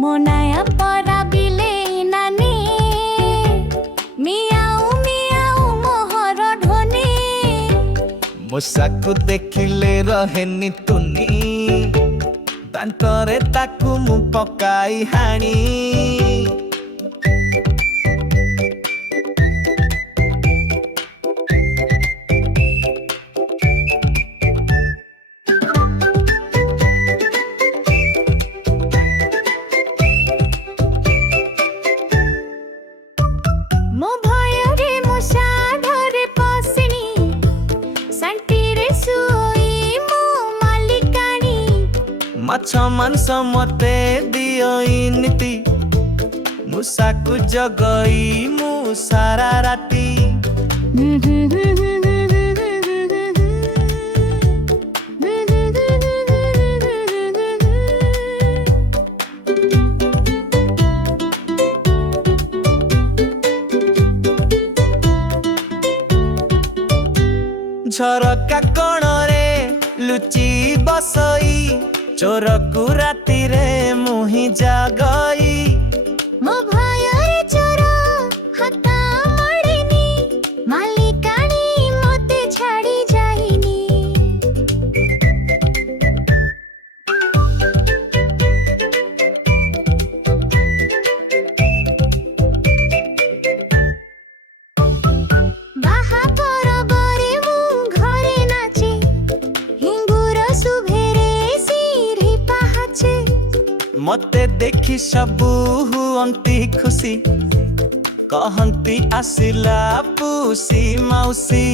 मोनाया परा बिले नानी मियाऊ मियाऊ मोहर ध्वनि मूषाକୁ ଦେଖିଲେ ରହେନି ତୁନି ଦାନ୍ତରେ ତାକୁ ମୁଁ ପକାଇ ହାଣି मो भयरे मूषा धरे पसिनी सांटीरे सुई मो मालिकानी ମାଛ ମାଂସ ମତେ ଦିଅ ଇନିତି ମୂଷାକୁ ଜଗଇ ମୁଁ ସାରା ରାତି ଝରକା କୋଣରେ ଲୁଚି ବସଇ ଚୋରକୁ ରାତିରେ ମୁହିଁ ଜାଗଇ मो भयरे चोर हता मड़िनी मालिकानी मते छाड़ी जाइनी बाहा परबरे मु घरे नाचे हिंगुर सुभेरे सिरी पाहाचे मते देखि सबु हुअंती खुशी कहंती आसिला पुसी माउसी